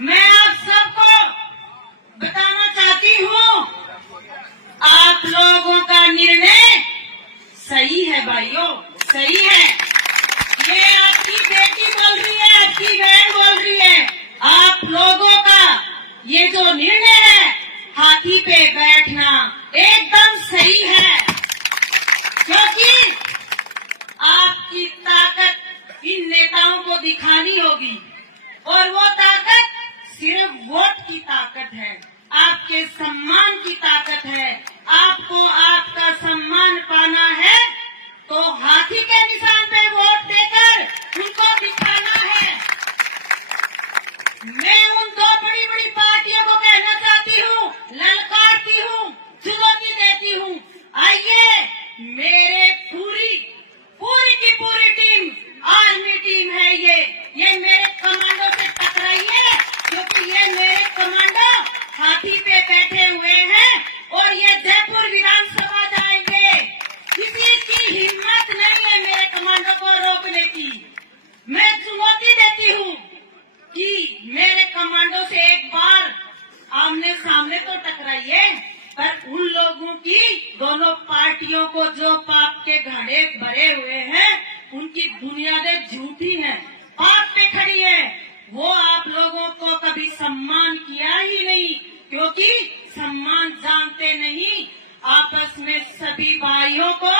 मैं आप सबको बताना चाहती हूँ, आप लोगों का निर्णय सही है भाइयों, सही है। ये आपकी बेटी बोल रही है, आपकी बहन बोल रही है, आप लोगों का ये जो निर्णय है हाथी पे बैठना एकदम सही है, क्योंकि आपकी ताकत इन नेताओं को दिखानी होगी और वो ताकत सिर्फ वोट की ताकत है, आपके सम्मान की ताकत है। आपको आपका सम्मान पाना है तो हाथी के निशान पे वोट देकर उनको दिखाना है। मैं उन दो बड़ी बड़ी पार्टियों को कहना चाहती हूँ, ललकारती हूँ, चुनौती देती हूँ, आइए मेरे पूरी की पूरी टीम, आर्मी टीम है ये मेरे कमांडो से टकराइए, क्योंकि ये मेरे कमांडो हाथी पे बैठे हुए हैं और ये जयपुर विधानसभा जाएंगे। किसी की हिम्मत नहीं है मेरे कमांडो को रोकने की। मैं चुनौती देती हूँ कि मेरे कमांडो से एक बार आमने सामने तो टकराइए, पर उन लोगों की, दोनों पार्टियों को जो पाप के घड़े भरे हुए हैं उनकी बुनियादें झूठी हैं, पाप पे खड़ी है। वो आप लोगों को कभी सम्मान किया ही नहीं, क्योंकि सम्मान जानते नहीं। आपस में सभी भाइयों को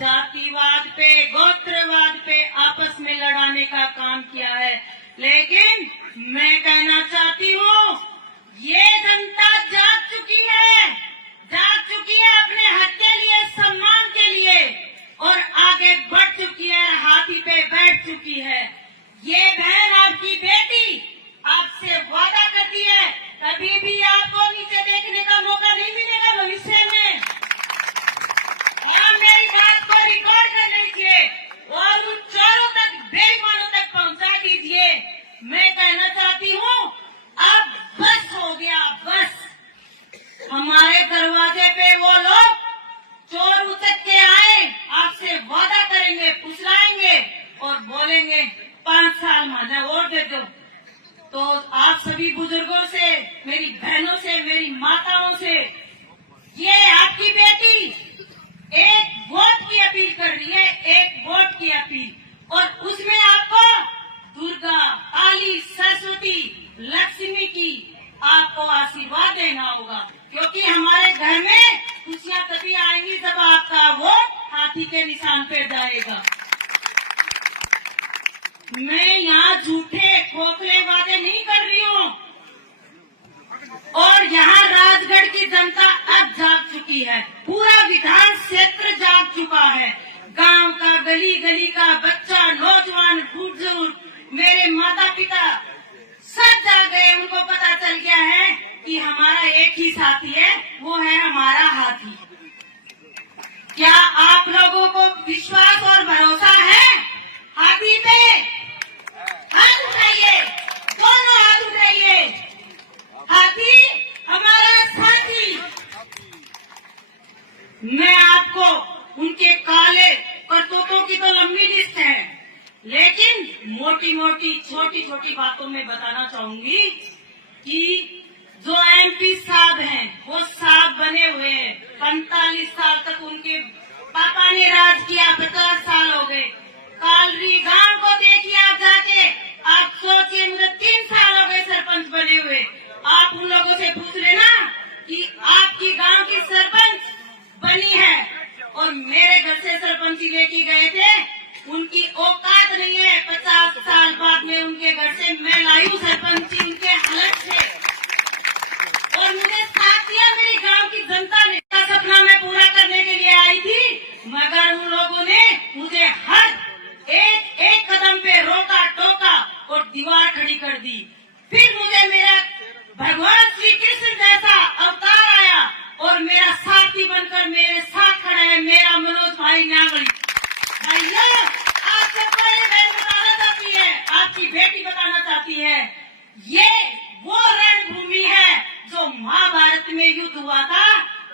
जातिवाद पे, गोत्रवाद पे आपस में लड़ाने का काम किया है। लेकिन मैं कहना चाहती हूँ, ये जनता जाग चुकी है, अपने हक के लिए, सम्मान के लिए, और आगे बढ़ चुकी है, हाथी पे बैठ चुकी है। ये बहन, आपकी बेटी आपसे वादा करती है, कभी भी आपको नीचे देखने का मौका नहीं मिलेगा भविष्य में। और मेरी बात को रिकॉर्ड कर लीजिए और उन चोरों तक, बेईमानों तक पहुंचा दीजिए। मैं कहना चाहती हूँ, अब बस हो गया, बस। हमारे दरवाजे पे वो लोग चोर उचक के आए, आपसे वादा करेंगे, पुचलाएंगे और बोलेंगे 5 साल माना और दे दो। तो आप सभी बुजुर्गों से, मेरी बहनों से, मेरी माताओं से, ये आपकी बेटी एक वोट की अपील कर रही है, एक वोट की अपील, और उसमें आपको दुर्गा, काली, सरस्वती, लक्ष्मी की आपको आशीर्वाद देना होगा, क्योंकि हमारे घर में खुशियां तभी आएंगी जब आपका वोट हाथी के निशान पे जाएगा। मैं यहाँ झूठे खोखले वादे नहीं कर रही हूँ, और यहाँ राजगढ़ की जनता अब जाग चुकी है, पूरा विधान क्षेत्र जाग चुका है। गांव का, गली गली का बच्चा, नौजवान, बुजुर्ग, मेरे माता पिता सब जाग गए। उनको पता चल गया है कि हमारा एक ही साथी है, वो है हमारा हाथी। क्या आप लोगों को विश्वास और भरोसा है हाथी पे? हाथ उठाइए, दोनों हाथ उठाइए। हाथी हमारा साथी। मैं आपको उनके काले करतूतों की तो लंबी लिस्ट है, लेकिन मोटी मोटी, छोटी छोटी बातों में बताना चाहूंगी कि जो MP साहब हैं, वो साहब बने हुए हैं, 45 साल तक उनके पापा ने राज किया, 50 साल हो गए। कालरी गांव को देखिए आप जाके, आप सोचिए, मुझे 3 साल हो गए सरपंच बने हुए। आप उन लोगों से पूछ लेना कि आपकी गांव की सरपंच बनी है और मेरे घर से सरपंची लेके गए थे, उनकी औकात नहीं है। 50 साल बाद में उनके घर से मैं लाई हूँ सरपंची, उनके हालत से, और मुझे साथ दिया मेरी गांव की जनता ने। सपना मैं पूरा करने के लिए आई थी, मगर उन लोगों ने मुझे हर एक कदम पे रोका टोका और दीवार खड़ी कर दी। फिर मुझे मेरा भगवान श्री कृष्ण जैसा अवतार आया और मेरा साथी बनकर मेरे साथ खड़ा है मेरा मनोज भाई नागड़ी। भाइयों, आप सबको ये बहन बताना चाहती है, आपकी बेटी बताना चाहती है, ये वो रणभूमि है जो महाभारत में युद्ध हुआ था,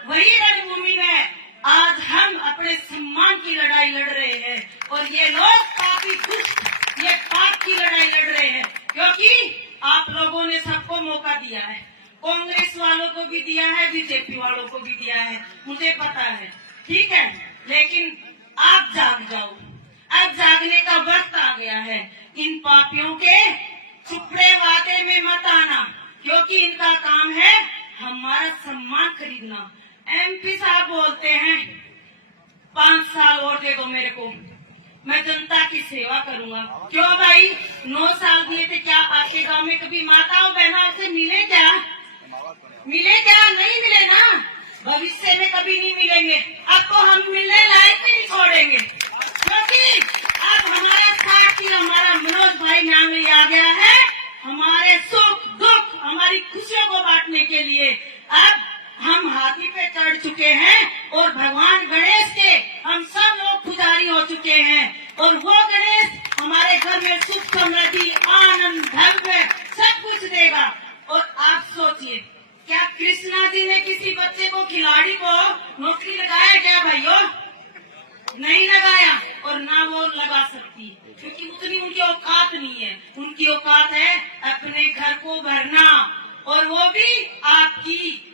वही रणभूमि में आज हम अपने सम्मान की लड़ाई लड़ रहे हैं, और ये लोग पापी दुष्ट, ये पाप की लड़ाई लड़ रहे हैं, क्योंकि आप लोगों ने सब दिया है, कांग्रेस वालों को भी दिया है, बीजेपी वालों को भी दिया है, मुझे पता है, ठीक है। लेकिन आप जाग जाओ, अब जागने का वक्त आ गया है। इन पापियों के चुपड़े वादे में मत आना, क्योंकि इनका काम है हमारा सम्मान खरीदना। एमपी साहब बोलते हैं 5 साल और दे दो मेरे को, मैं जनता की सेवा करूंगा। क्यों भाई, 9 साल दिए थे, क्या आपके गांव में कभी माताओं बहनों से मिले क्या? मिले क्या? नहीं मिले ना, भविष्य में कभी नहीं मिलेंगे। अब तो हम मिलने लायक भी नहीं छोड़ेंगे, क्योंकि अब हमारा साथी हमारा मनोज भाई नांगली आ गया है हमारे सुख दुख हमारी खुशियों को बांटने के लिए। अब हम हाथी पे चढ़ चुके हैं और भगवान गणेश के हम सब लोग पुजारी हो चुके हैं, और वो गणेश हमारे घर में सुख समृद्धि आनंद धैर्य सब कुछ देगा। और आप सोचिए, क्या कृष्णा जी ने किसी बच्चे को खिलाड़ी को नौकरी लगाया क्या भाइयों? नहीं लगाया, और ना वो लगा सकती, क्योंकि उतनी उनकी औकात नहीं है। उनकी औकात है अपने घर को भरना, और वो भी आपकी